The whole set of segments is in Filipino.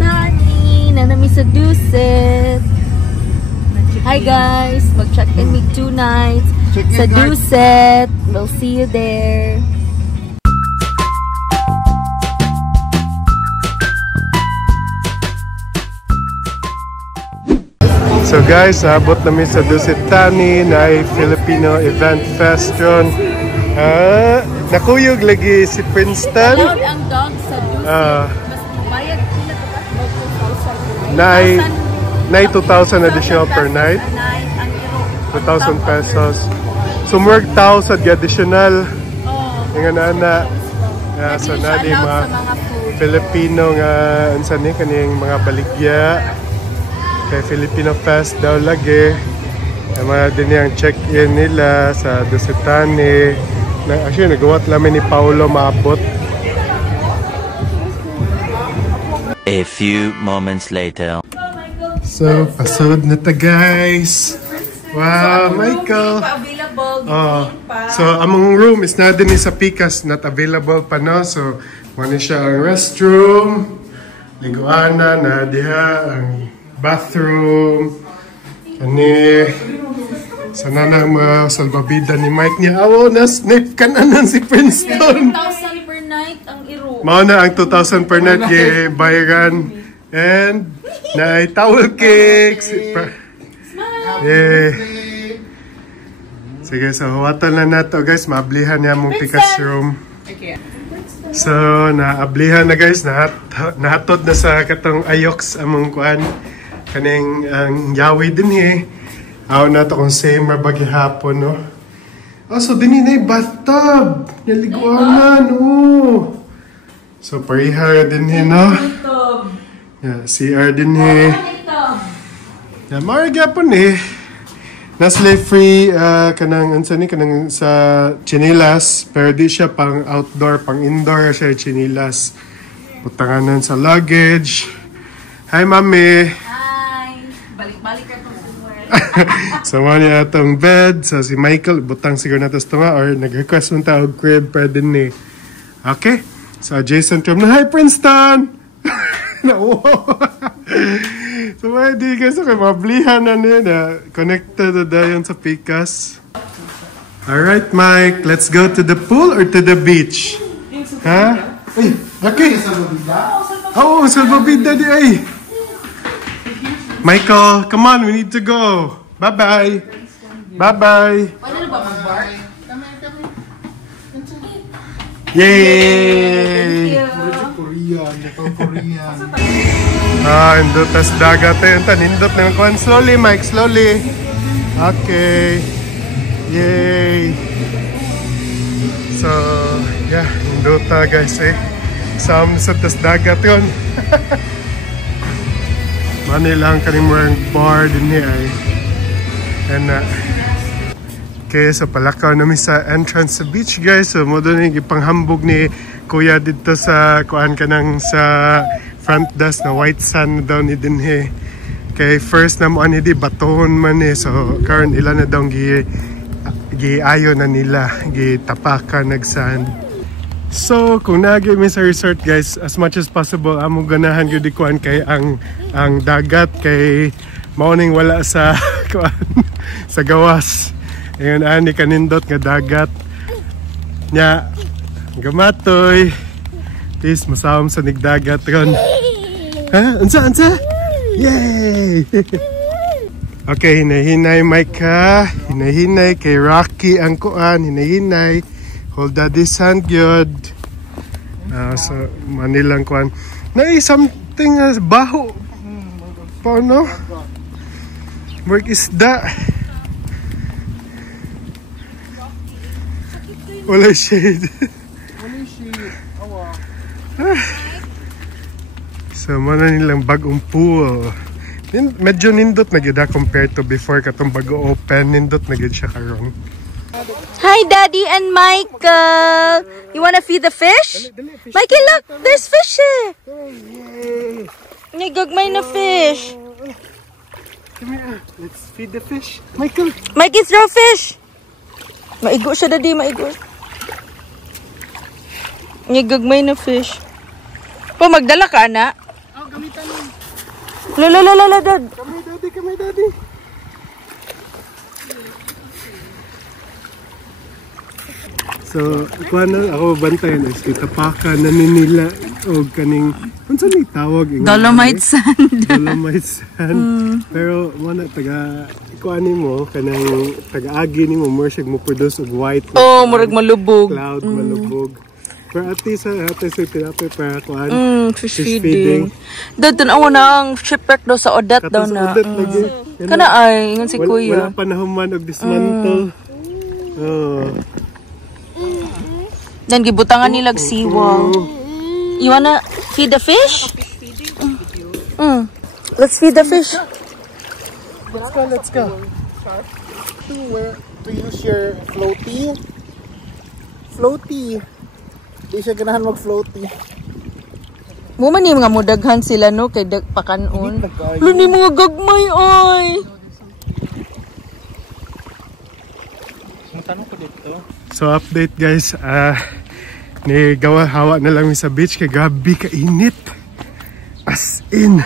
Tani, nanami sa Dusit. Hi guys, mag-check-in me 2 nights sa Dusit. We'll see you there. So guys, abot namin sa Dusit Tani na Filipino Event Fest yun. Nakuyog lagi si Princeton. Allowed ang dog sa Dusit. Mas bayad sila na 2,000 additional per night. 2,000 pesos. So more 1,000 additional. Yung ana. So na di mga Filipino nga unsa ni kaning mga baligya. Kay Filipino Fest daw lagi. Mga din yung check-in nila sa Dusit Tani. Actually, nagawat namin ni Paolo maabot. A few moments later. So, pasod na ta guys. Wow, Michael. So, among room is na din sa Picas, not available pa no. So, muna siya ang restroom. Liguana na diha ang bathroom. Ani sana na mga salbabida ni Mike niya. Awo na snip kananan si Princeton. 2,000 per night ang iro. Mao na ang 2,000 per night gi bayaran. And na towel cakes. Yeah. Sige, so huwatan na nato guys. Maablihan niya mong Picas room. So, naablihan na guys. Nahatod na sa katong ayoks among kuan. Kaning ang yawi din Aw na to kung same mabagi hapon, no? So din na bathtub. Naliguanan, oh. So pariha din no? Yeah, CR din Yeah, maragapon Nasli free kanang unsa ni kanang sa chinilas, pero di siya pang outdoor, pang indoor siya chinilas. Putanganan sa luggage. Hi, Mami. Balik-balik ka itong somewhere. Sama niya itong bed. So si Michael, butang siguro natin ito nga or nag-request mong tawag crib pwede ni. Okay. So adjacent room na, hi Princeton! So pwede kasi kay mablihan na niya connected na yun sa Picas. Alright Mike, let's go to the pool or to the beach? Ha? Ay, okay. Oo, salbabida di ay. Michael, come on, we need to go. Bye-bye. Bye-bye. Yay! Indot tas dagat yun. Nindot na yung slowly, Mike, slowly. Okay. Yay! So, yeah, indot guys Sam sa tas dagat yun. Manilang kanimurang bar din niya And okay, so palakaw namin sa entrance sa beach guys. So mo doon yung ipanghambog ni Kuya dito sa kuan kanang sa front desk na white sand daw ni dinhe. Okay, first na mo ani di baton man So karon ilan na daw gi-ayo na nila, gi-tapakan nag-sand. So, kung nagay mi sa resort guys, as much as possible, among ganahan gyud kuan kay ang dagat kay mauning wala sa kuan sa gawas. Ayun ani kanindot nga dagat. Nya gamatoy. Please masawom sa nigdagat ron. Ha? Unsa? Yay! Okay, hinahinay Mike ha. Hinahinay kay Rocky ang kuan, hinahinay. Hold daddy's hand good. So Manilang kuan. Something baho. Paano? Work isda. Wala shade. So mana nilang bagong pool. Medyo nindot na gid compared to before katong bago open, nindot na gid siya karon. Hi, Daddy and Michael. You want to feed the fish? Mikey, look, there's fish here. Nagagmay na fish. Come here, let's feed the fish. Michael. Mikey, throw fish. Maigo siya, Daddy, maigo. Nagagmay na fish. Po, magdala ka, ana? Oh, gamitan mo. Lala, dad. Kami, daddy. So, ako bantayan is kitapaka na nila o kaning unsa ni tawag Dolomite sand. Dolomite sand. Pero mo na kuani mo kanang taga-agi nimo more siya mo produce og white. Oh, murag malubog. Cloud malubog. Pero at least tinapay para kuan. Fish feeding. Dad, tanawa na ang shipwreck daw sa Odat daw na. Odat lagi. Kana ay, ingon si Kuya. Wala panahon man og dismantle. Oh. Then gibutangan nila og seawall. You wanna feed the fish? Let's feed the fish. Let's go. To use your floaty. Di siya ganahan mag-floaty. Mo man ni mga mudaghan sila no kay pakanon. Lo ni mga gagmay oy. Tanong ko dito. So update guys, ni hawa na lang sa beach kay gabi kainit. As in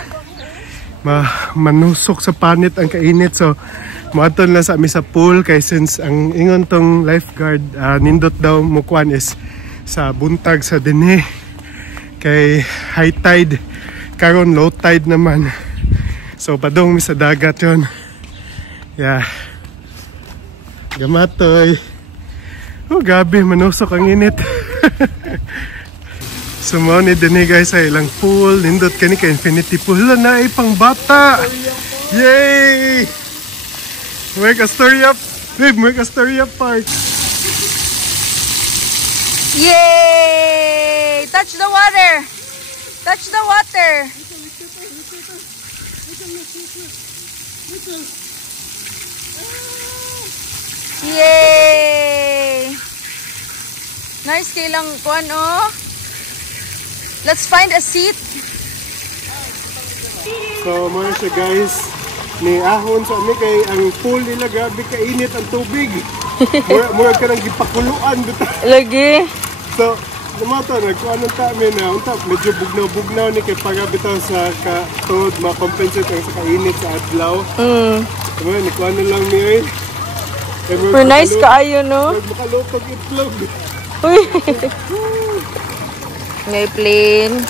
manusok sa panit ang kainit. So moadton lang sa mi sa pool kay since ang ingon tong lifeguard nindot daw mukuan is sa buntag sa dinhi kay high tide karon low tide naman. So padong mi sa dagat yon. Yeah. Gamatoy. Oh, gabi, manusok ang init. Sumoni din guys sa ilang pool. Nindot kani ka infinity pool na ay pang bata. Yay! Make a story up. Babe, make a story up part. Yay! Touch the water. Touch the water. Yay! Nice kay lang kuan oh. Let's find a seat. So mo siya guys, ni ahon sa mi kay ang pool nila grabe kainit ang tubig. Mura ka nang gipakuluan bitaw. Lagi. So lumato nagkuan ta mi na unta medyo bugnaw ni kay para bitaw sa katod ma-compensate ang sa kainit sa adlaw. Diba, nikuan na lang ni Super nice kaayo no. Makalutog itlog. Uy. May plane.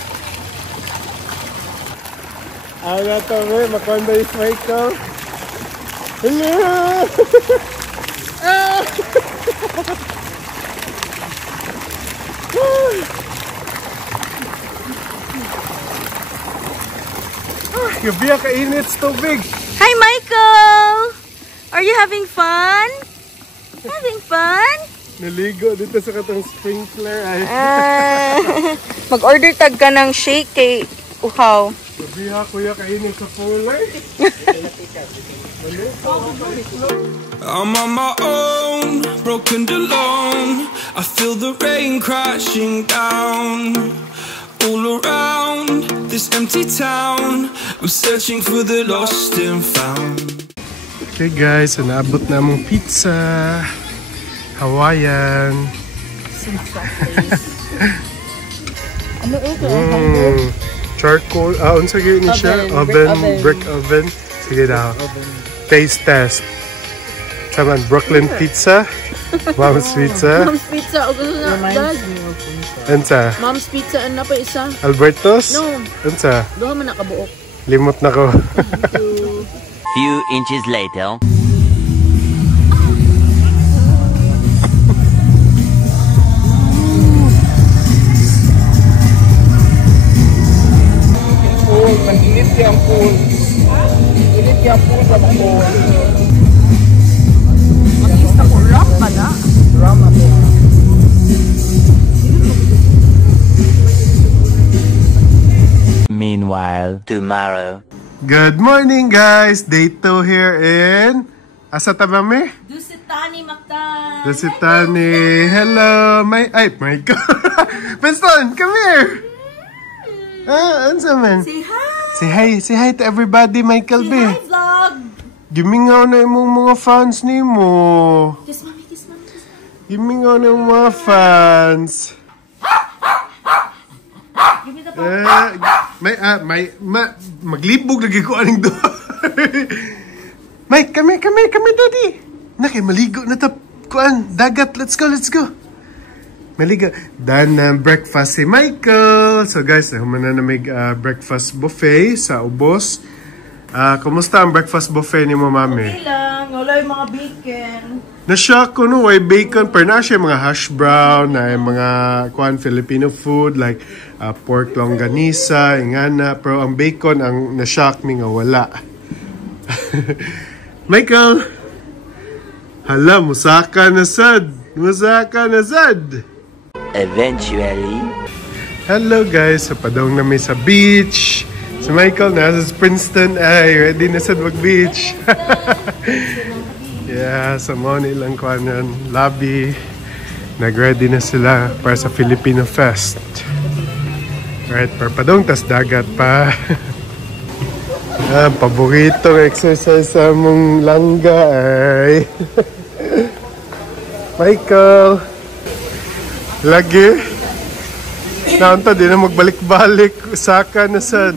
Ala to me, makondo is Michael. Hello. Gabi kainit sa tubig. Hi Michael. Are you having fun? Having fun? Naligo dito sa katong sprinkler ay. Mag-order tag ka ng shake kay uhaw. Gabi kuya kainit sa pool ay. I'm on my own, broken and alone. I feel the rain crashing down all around this empty town. I'm searching for the lost and found. Okay guys, so naabot na mong pizza. Hawaiian. Ano ito? Charcoal. Unsa gyud ni siya? Brick oven. Sige daw. Taste test. Saman, Brooklyn Pizza. Mom's Pizza. Mom's Pizza. O gusto na, Dad. Ansa? Mom's Pizza. Ano pa isa? Alberto's? No. Ansa? Doon man nakabuok. Limot na ko. Few inches later. Init yung pool. Init yung pool sa pool. Makista ko, ram ba na? Ram ako. Meanwhile, tomorrow. Good morning guys! Day 2 here in... Asa tabami? Dusitani Mactan. Dusitani. Hello! Ay, Michael! Winston, come here! Ansa man? Say hi! Say hi to everybody, Michael B. Say hi, vlog! Gimingaw na yung mga fans ni mo. Kiss mommy, kiss mommy, kiss mommy. Gimingaw na yung mga fans. Give me the Maglibog lagi ko aning do. Mike, kami, daddy. Nakay, maligo na ta. Kuan, dagat, let's go. Maligo. Dan breakfast si Michael. So guys, humana na may breakfast buffet sa Ubos. Kumusta ang breakfast buffet ni mo, mami? Okay lang, wala yung mga bacon. Na-shock ko no, may bacon. Pero na siya mga hash brown, na mga kuan Filipino food like pork longganisa, ingana. Pero ang bacon, ang na-shock mi nga wala. Michael! Hala, musaka na sad! Eventually. Hello guys, so padong na may sa beach. Si Michael nasa Princeton ay ready na sad mag-beach. Yeah, sa mga nilang kuanan, lobby. Nag-ready na sila para sa Filipino Fest. Right, para padong tas dagat pa. Paboritong exercise sa mong langga ay Michael lagi naunta din na magbalik-balik saka na sad.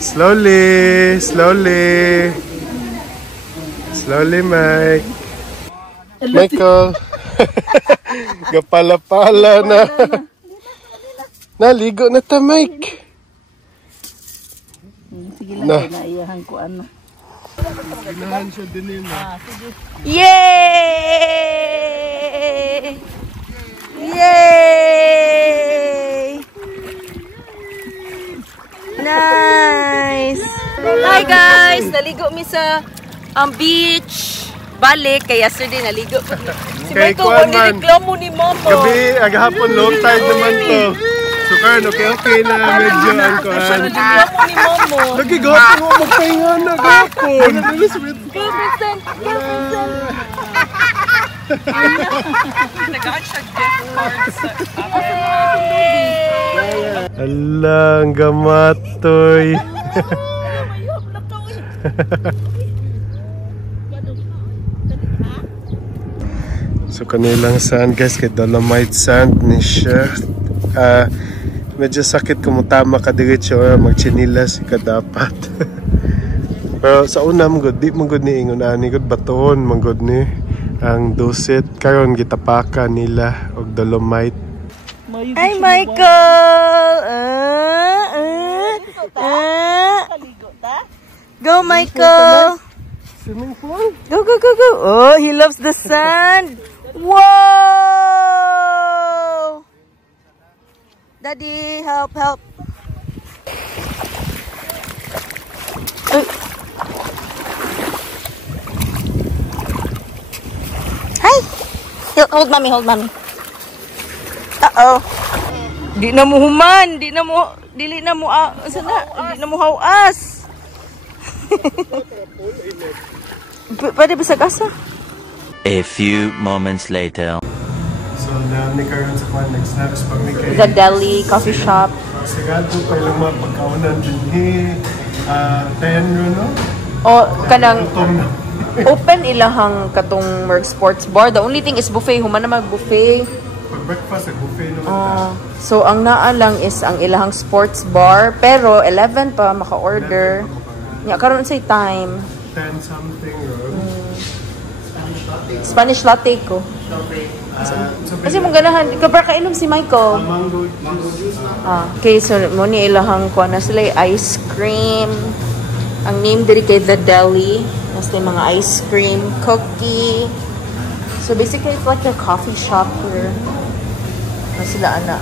Slowly Mike. Michael gapala-pala na. Naligo na ta, Mike. Sige lang, naiyahan ko ano. Ginahan siya din yun. Yay! Yay! Nice! Hi guys! Naligo mi sa beach. Balik, kaya yesterday naligo. Si Michael, nireklamo ni Momo. Gabi, agahapon, low tide naman to. So Carl, okay na medyo ang kuhan. Ni Momo. Lagi gapon mo magpahinga na gapon. Gabrisan. Alang gamatoy. So kanilang sand guys, kay Dolomite sand ni siya. Medyo sakit kung tama ka diretso, magchinilas ka dapat. Pero sa una manggod, di manggod ni ingon ani gud baton manggod ni ang dusit karon gitapaka nila og Dolomite. Hi Michael. Go Michael. Swimming pool? Go. Oh, he loves the sand. Whoa! Daddy, help. Hi! Hold mommy. Uh-oh. Di na mo human. Dili na mo hawas. Pwede bisag asa? A few moments later. So ni karon sa kwan snacks pag ni kay The deli, coffee shop. Sagad po pa lang mga pagkaunan din 10 no? O kanang open ilahang katong work sports bar. The only thing is buffet. Human na mag-buffet. Pag-breakfast ay buffet naman. So ang naa lang is ang ilahang sports bar. Pero 11 pa maka-order. Nya karon say time. 10 something Spanish latte ko. Kasi mong ganahan. Kapag kainom si Michael. Mango juice. Okay, so mo ni ilahang kuha na sila ice cream. Ang name diri kay The Deli. Mas mga ice cream, cookie. So basically, it's like a coffee shop here. Mas sila ana.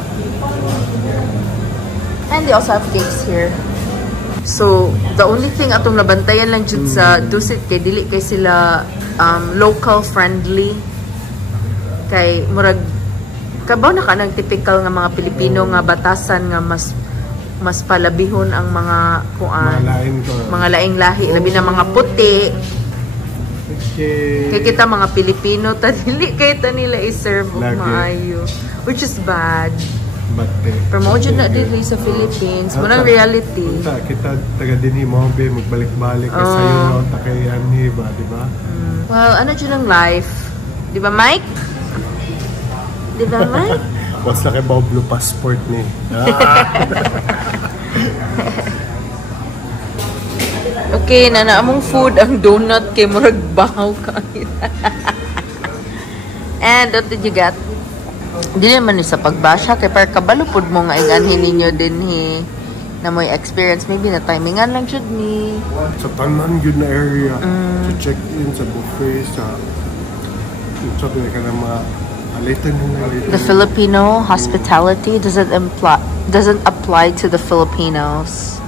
And they also have cakes here. So, the only thing atong nabantayan lang jud sa Dusit kay dili kay sila local friendly. Kay murag kabaw na kanang typical nga mga Pilipino nga batasan nga mas palabihon ang mga kuan. Mga laing lahi, labi na mga puti. Kay kita mga Pilipino ta dili kay ta nila i-serve maayo, which is bad. Promotion na dito sa Philippines. Munang reality. Kita taga dinhi mo be magbalik-balik kasi yun no takayan ni ba, di ba? Well, ano dyan ang life? Di ba, Mike? Di ba, Mike? Basta kay Blue passport ni. Okay, nanaamong food ang donut kay murag bahaw kain. And what did you get? Dili man ni sa pagbasya kay par kabalo pud mo nga inganhin ninyo din na may experience, maybe na timingan lang jud ni sa tanan yun na area to check in sa buffet sa ka na mga alitan na the Filipino hospitality doesn't apply to the Filipinos,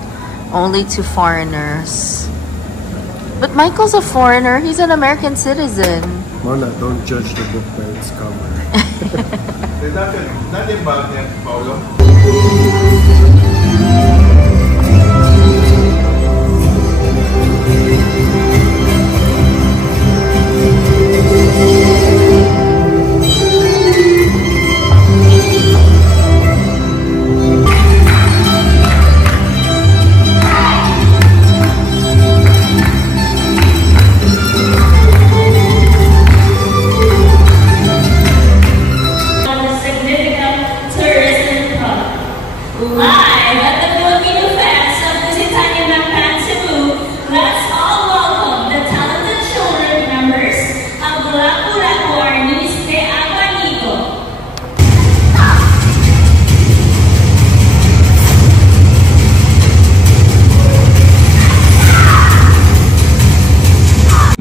only to foreigners. But Michael's a foreigner, he's an American citizen. Mona, don't judge the book by its cover. Dati ba niya, Paolo?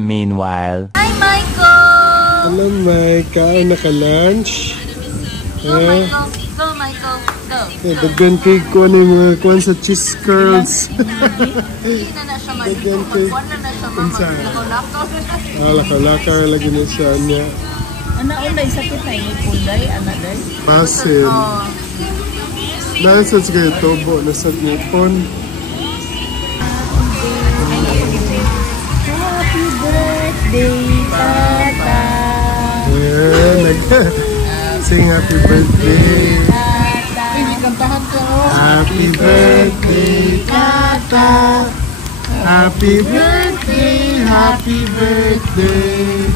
Meanwhile. Hi, Michael! Hello, Mike. Kain na ka lunch? Go, Michael. Go, Michael. Go. Daggan cake ko na yung mga kuwan sa cheese curls. Hindi na na siya Daggan cake. Wala na siya mga Lakaw-lakaw lagi na siya niya. Ano ulay sakit na yung pulay? Ano day? Pasin. Nasaan kayo tobo? Nasa nipon. Happy birthday, Tata! Yeah, sing happy birthday. Happy birthday, Tata. Happy birthday, happy birthday.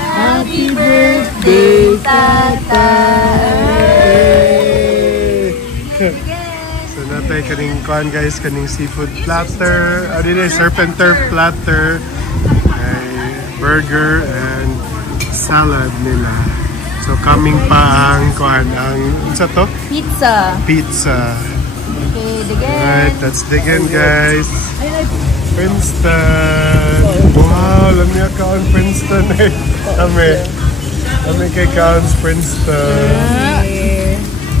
Happy birthday, Tata. So natay kaning kuan guys, kaning seafood platter. Ano din surf and turf platter. Ay, burger and salad nila. So coming pa ang kuan ang sa to? Pizza. Pizza. Okay, digin. Alright, let's dig in guys. Princeton. Wow, lamia kaon Princeton eh. Kami kay kaon Princeton.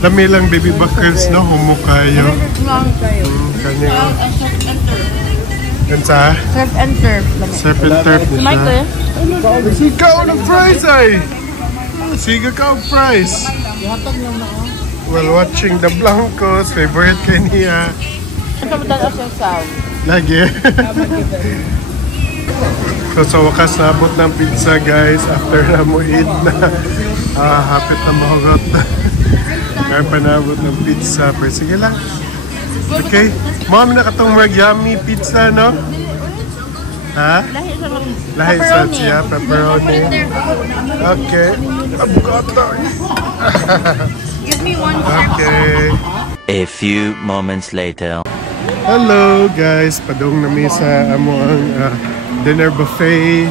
Lami lang baby buckles no, humo kayo. Kanya. Yan sa? Surf and turf. Surf and turf na siya. Michael? Sigaw ng prize ay! Sigaw ka ang prize. Well, watching the Blancos, favorite kay niya. Ito mo talaga siya sound. Lagi. So sa wakas nabot ng pizza guys, after na mo eat na hapit na mahugot na. Kaya panabot ng pizza, pero sige lang. Okay, mami na katong mga yummy pizza, no? Ha? Lahi sa siya, pepperoni. Okay. Avocado. Give me one. Okay. A few moments later. Hello guys, padung na sa amo ang dinner buffet.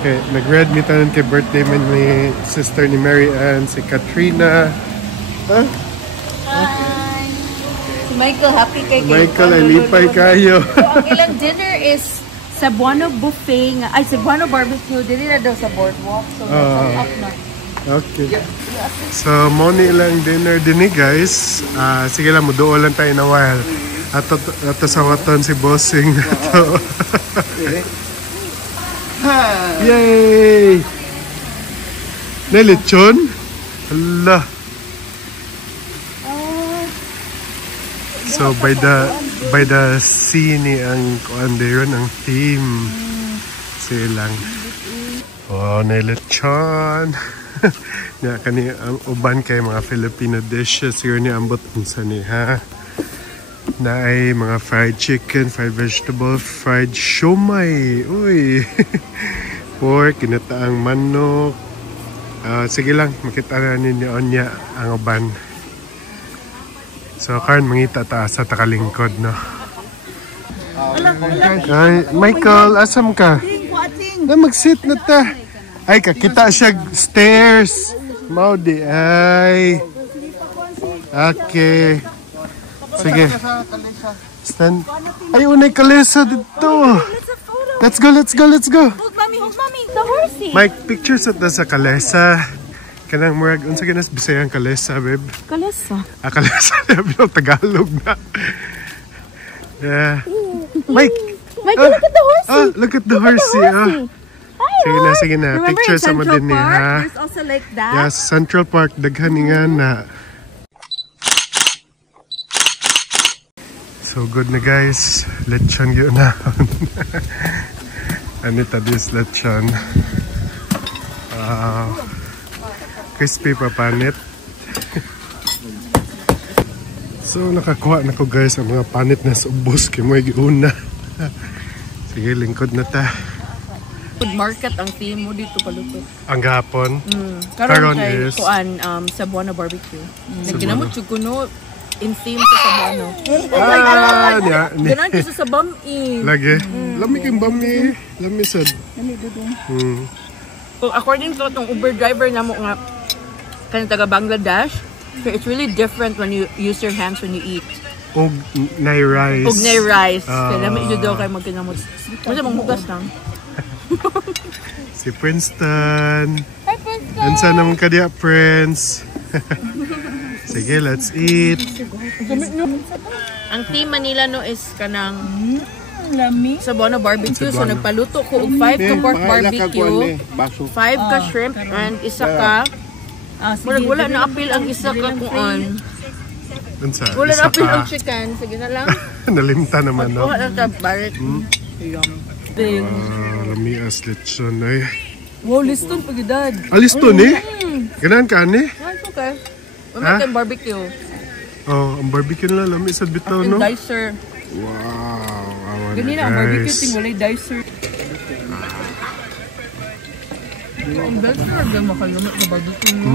Okay, nag-red meet tanan kay birthday man ni sister ni Mary Ann, si Katrina. Huh? Hi. Si Michael, happy kay Michael, ay lipay kayo. So, ang ilang dinner is Cebuano buffet nga. Ay, Cebuano barbecue. Dili na daw sa boardwalk. So, nasa up na. Okay. So, mo ni ilang dinner din guys. Sige lang, muduo lang tayo na while. Ato sa waton si Bossing na to. Yay! Nelechon? Hala. So by the sea ni ang kuan deron ang theme silang. Oh, nelechon. Nya kani ang uban kay mga Filipino dishes here ni ambot unsa ni ha. Na ay mga fried chicken, fried vegetable, fried siomai. Uy. Pork, kinataang manok, Sige lang, makita na ninyo niya ang uban. So, karon mangita ta sa takalingkod, no? Ay, Michael, asam ka? Na mag-sit na ta. Ay, kakita siya stairs. Maudi, ay. Okay. Sige. Stand. Ay, unay kalesa dito. Let's go, let's go, let's go. Hold mommy, the horsey. Mike, pictures at sa kalesa. Kanang murag, unsa ginas Bisayang kalesa, babe? Kalesa. Kalesa na, bilang Tagalog na. Yeah. Mike! Michael, look at the horsey. Look at the horsey. Sige na. Remember Pictures sa mo din niya, ha? There's also like that. Yes, Central Park, daghan nga na. So good na guys. Lechon yun na. Anita this lechon. Crispy papanit. So nakakuha na ko guys ang mga panit na subos kay mo giuna. Sige, lingkod na ta. Food market ang team mo dito paluto. Ang gahapon. Karon kay kuan Cebuano barbecue. Nagkinamot jud kuno in theme sa Cebuano. Ganan sa bami. Lagi. Lami kay bami. Lami sad. Lami dudong. According to tong Uber driver namo nga kanang taga Bangladesh, so it's really different when you use your hands when you eat. Og nay rice. Kaya namin ito daw kayo magkinamot. Kasi manghugas lang. Si Princeton. Hi, Princeton! Ansa naman ka diya, Prince? Sige, let's eat. Ang team Manila no is kanang Cebuano barbecue. So nagpaluto ko og 5 ka pork barbecue, 5 ka shrimp, and isa ka wala na apil ang isa ka kuan. Wala na apil ang chicken. Sige na lang. Nalimta naman, no? Wala na barit. Lamias lechon ay. Wow, liston pagidad. Liston eh? Ganan ka ni? It's okay. American barbecue. Ang barbecue na lami sa bitaw, no? Dicer. Wow. Ganina ang barbecue ting walay dicer. Ang dicer ang makalunod na barbecue mo.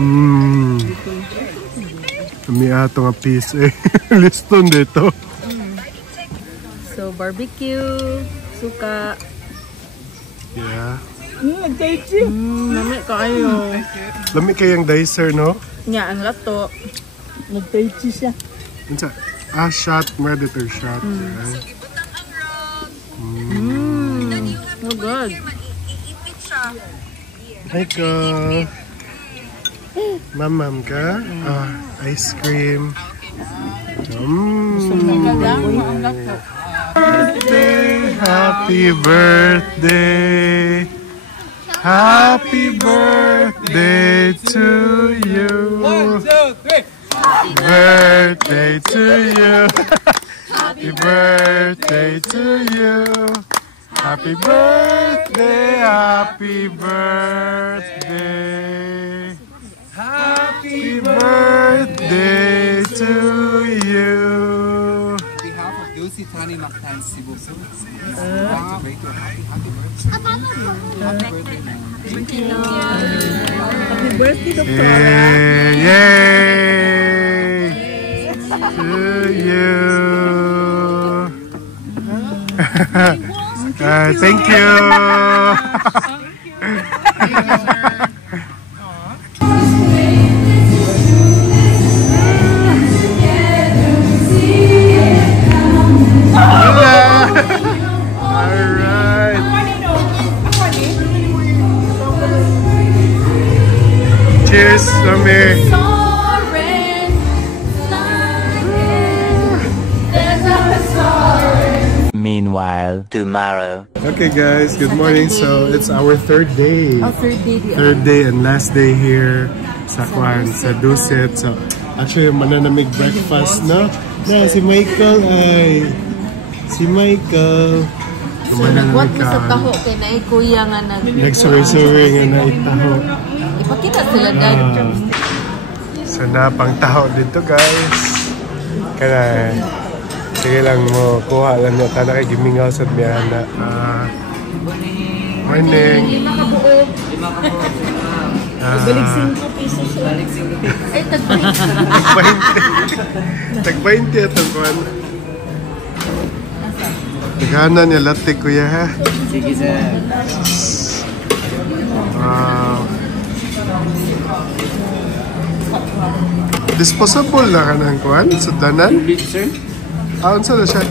Kami ato nga piece eh. Liston dito. So barbecue, suka. Yeah. Nag-taichi. Nami kayo. Lami kayang dicer, no? Nga, ang lato. Nag-taichi siya. Shot, predator shot. Oh God. Michael. Mamam ka? Ice cream. Happy birthday. Happy birthday to you. 1, 2, 3. Happy birthday to you. Happy birthday to you. Happy birthday, happy birthday. Happy birthday to you. On behalf of Dulce Tani Mactan Cebu, happy birthday. Happy birthday. Thank you. Happy birthday, Dr. Yay! To you. Thank you. Cheers, Sami. Meanwhile, tomorrow. Okay guys, good morning. So it's our third day. Third day and last day here sa Kwan, sa Dusit. So actually, mananamig breakfast, no? Na, si Michael ay... Si Michael. So, nagwat mo sa taho kay naay kuya nga nagsuray-suray nga na itaho. Ipakita sila dad. So napang taho dito guys. Kaya sige lang mo, kuha lang nyo. Kana kay gimingaw sa biyana. Morning. Balik 5 pesos. Balik 5 pesos. Ay, Tag-20 itong kuwan. Naghanan niya latte, kuya, ha? Sige, sir. Wow. Disposable na ka ng kuwan? Sudanan? Sir? Unsa na siya?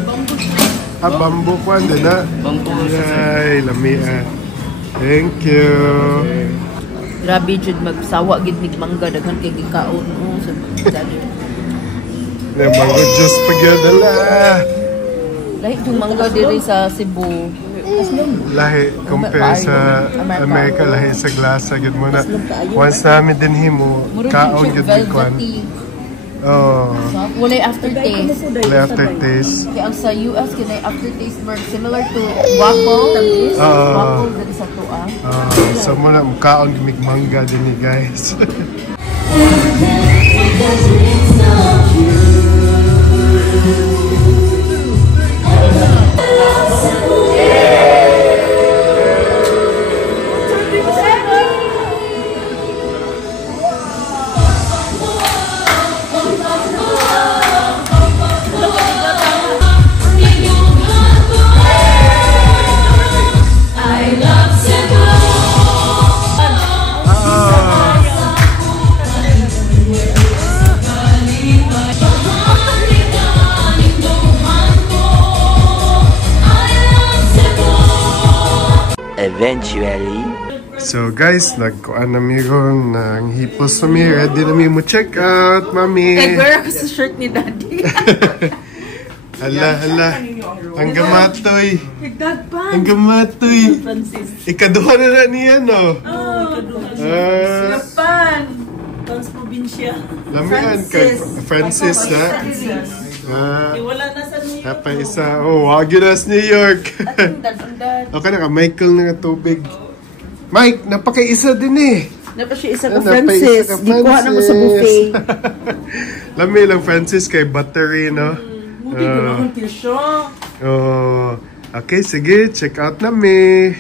Bamboo kuwan din, ha? Bamboo. Ay, lamian. Thank you. Grabe jud magsawa gid mig mangga daghan kay gikaon sa dali. Na mango juice pagyadala. Lahi yung mangga diri sa Cebu. Lahi compare sa America, lahi sa glasa gid mo na. Once namin din himo kaon gid kwan. Oh. Walay aftertaste. Walay aftertaste. Kaya ang sa US kinay aftertaste more similar to waffle. Waffle diri sa tuwa. So mo na kaon gimig mangga din ni guys. Eventually. So guys, nagkuan na mi ron ng hipos na mi. Ready na mi mo check out, mami. Nag-wear ako sa shirt ni daddy. Hala. Ang gamatoy. Nagdagpan. Ang gamatoy. Francis. Ikaduha na na niya, no? Japan. Pang probinsya. Lamian kay Francis, ha? Wala na sa New York. Hapa isa. Oh, Waginas, New York. Okay na ka, Michael na nga tubig. Mike, napaka-isa din eh. Napa siya isa ka Francis. Gikuha na mo sa buffet. Lami lang Francis kay battery, no? Buti ko na kung siya. Oh, okay, sige, check out na mi.